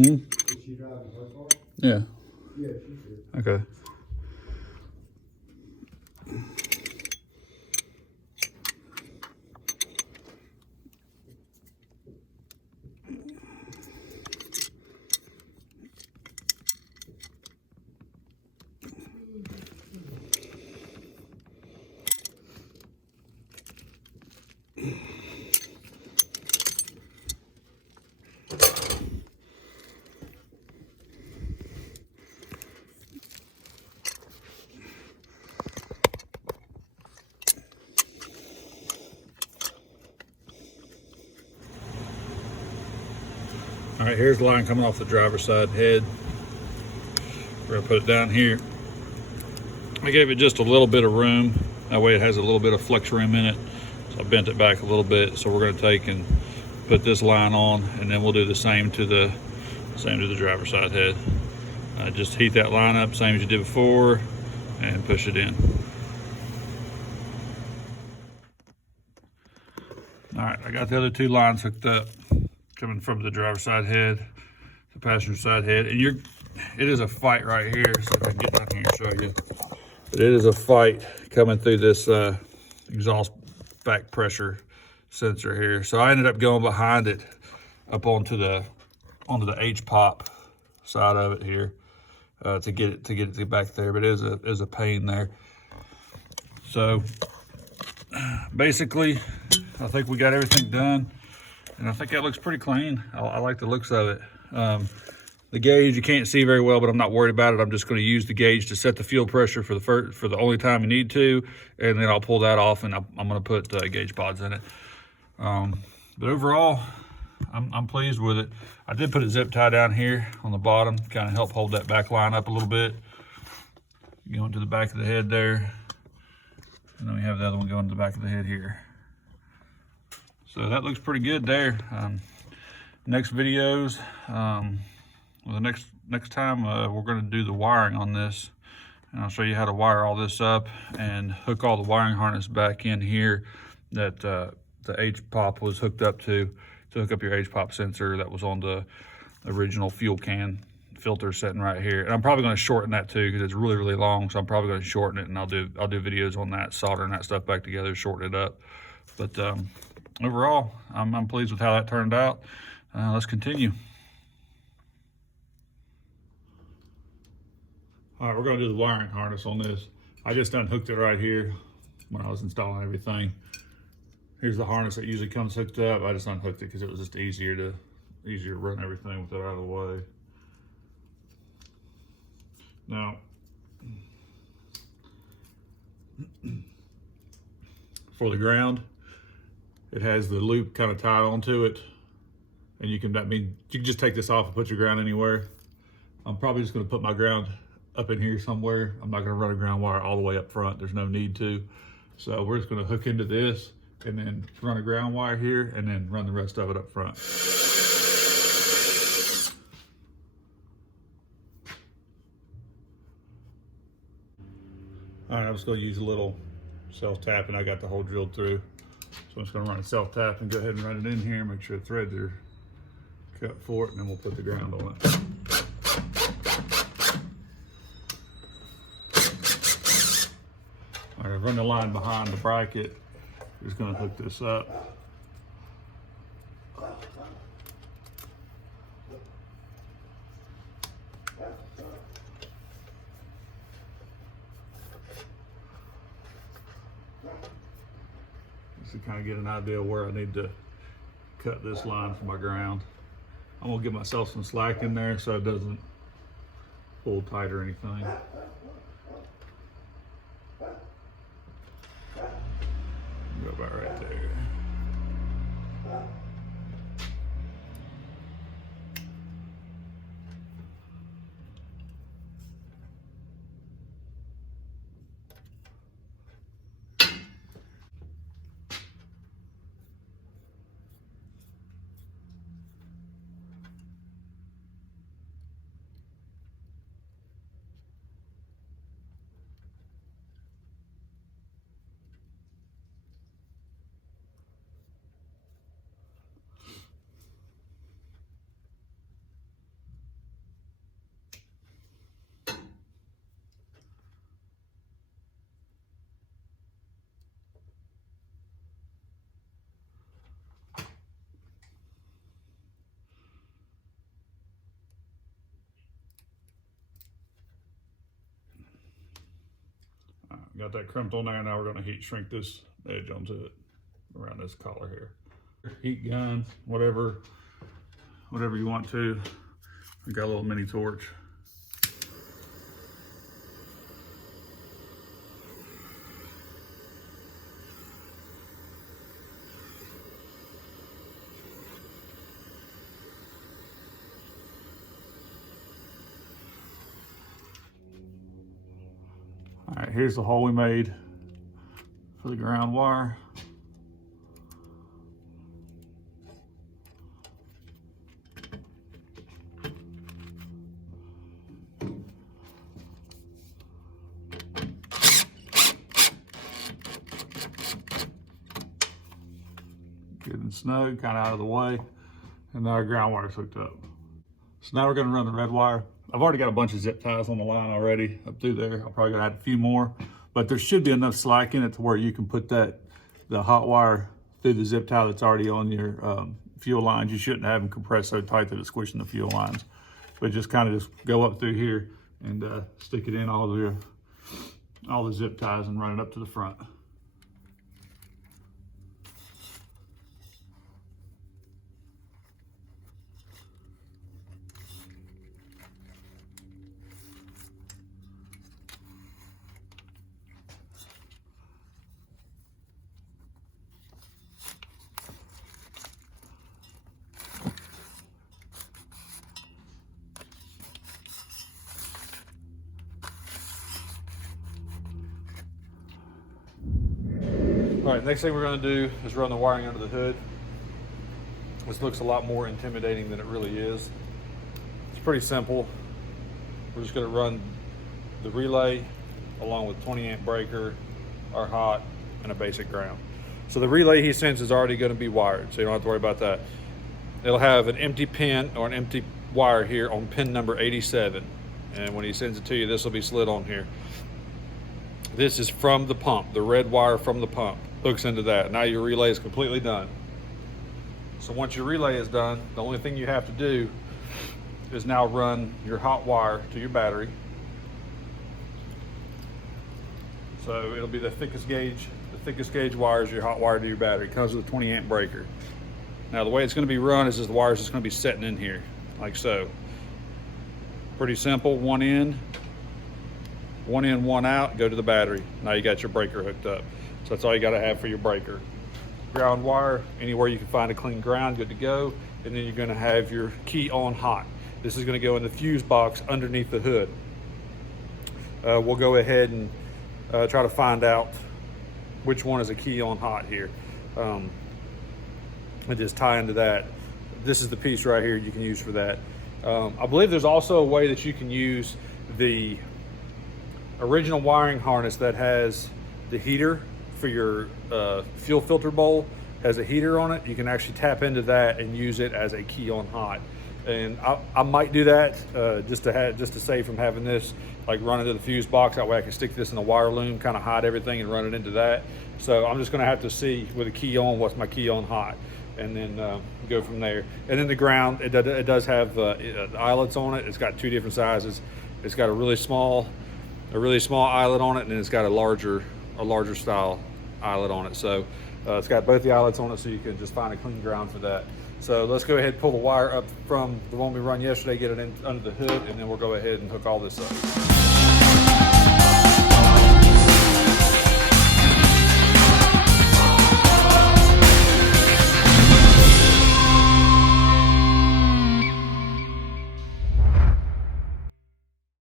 Hmm? Is she driving her car? Yeah. Yeah, she should. Okay. All right, here's the line coming off the driver's side head. We're gonna put it down here. I gave it just a little bit of room. That way it has a little bit of flex room in it. So I bent it back a little bit. So we're gonna take and put this line on, and then we'll do the same to the driver's side head. Just heat that line up, same as you did before, and push it in. All right, I got the other two lines hooked up, coming from the driver's side head, the passenger side head, and it is a fight right here. So if I can get down here and show you, but it is a fight coming through this exhaust back pressure sensor here. So I ended up going behind it up onto the H-pop side of it here to get it back there, but it is a pain there. So basically, I think we got everything done, and I think that looks pretty clean. I like the looks of it. The gauge you can't see very well, but I'm not worried about it. I'm just going to use the gauge to set the fuel pressure for the only time you need to, and then I'll pull that off, and I'm going to put gauge pods in it. But overall, I'm pleased with it. I did put a zip tie down here on the bottom, kind of help hold that back line up a little bit. Going to the back of the head there, and then we have the other one going to the back of the head here. So that looks pretty good there. Next videos, well, the next time we're going to do the wiring on this, and I'll show you how to wire all this up and hook all the wiring harness back in here that the H-pop was hooked up to hook up your H-pop sensor that was on the original fuel can filter sitting right here. And I'm probably going to shorten that too, because it's really, really long. So I'm probably going to shorten it, and I'll do videos on that, soldering that stuff back together, shorten it up. But overall, I'm pleased with how that turned out. Let's continue. All right, we're going to do the wiring harness on this. I just unhooked it right here when I was installing everything. Here's the harness that usually comes hooked up. I just unhooked it because it was just easier to run everything with it out of the way. Now, for the ground, it has the loop kind of tied onto it, and you can just take this off and put your ground anywhere. I'm probably just going to put my ground up in here somewhere. I'm not going to run a ground wire all the way up front. There's no need to. So we're just going to hook into this and then run a ground wire here, and then run the rest of it up front. All right, I'm just going to use a little self-tap, and I got the hole drilled through. So I'm just going to run a self-tap and go ahead and run it in here, make sure the threads are cut for it, and then we'll put the ground on it. All right, I've run the line behind the bracket. I'm just going to hook this up. Just to kind of get an idea where I need to cut this line for my ground. I'm going to give myself some slack in there so it doesn't pull tight or anything. Go about right there. Got that crimped on there. Now we're gonna heat shrink this edge onto it around this collar here. Heat gun, whatever you want to. We got a little mini torch. All right, here's the hole we made for the ground wire. Good and snug, kind of out of the way. And now our ground wire's hooked up. So now we're gonna run the red wire. I've already got a bunch of zip ties on the line already up through there. I'll probably gonna add a few more, but there should be enough slack in it to where you can put the hot wire through the zip tie that's already on your fuel lines. You shouldn't have them compressed so tight that it's squishing the fuel lines, but just kind of just go up through here and stick it in all the zip ties and run it up to the front. All right, next thing we're going to do is run the wiring under the hood. This looks a lot more intimidating than it really is. It's pretty simple. We're just going to run the relay along with 20 amp breaker, our hot, and a basic ground. So the relay he sends is already going to be wired, so you don't have to worry about that. It'll have an empty pin or an empty wire here on pin number 87. And when he sends it to you, this will be slid on here. This is from the pump, the red wire from the pump hooks into that. Now your relay is completely done. So once your relay is done, the only thing you have to do is now run your hot wire to your battery. So it'll be the thickest gauge wire is your hot wire to your battery. It comes with a 20 amp breaker. Now the way it's going to be run is the wires just going to be setting in here, like so. Pretty simple, one in, one out, go to the battery. Now you got your breaker hooked up. So that's all you got to have for your breaker. Ground wire, anywhere you can find a clean ground, good to go. And then you're going to have your key on hot. This is going to go in the fuse box underneath the hood. We'll go ahead and try to find out which one is a key on hot here. And just tie into that. This is the piece right here you can use for that. I believe there's also a way that you can use the original wiring harness that has the heater for your fuel filter bowl, has a heater on it. You can actually tap into that and use it as a key on hot. And I might do that just to save from having this like run into the fuse box. That way I can stick this in the wire loom, kind of hide everything and run it into that. So I'm just going to have to see with a key on what's my key on hot, and then go from there. And then the ground, it does have eyelets on it. It's got two different sizes. It's got a really small eyelet on it, and then it's got a larger style eyelet on it. So it's got both the eyelets on it, so you can just find a clean ground for that. So let's go ahead and pull the wire up from the one we run yesterday, get it in under the hood, and then we'll go ahead and hook all this up.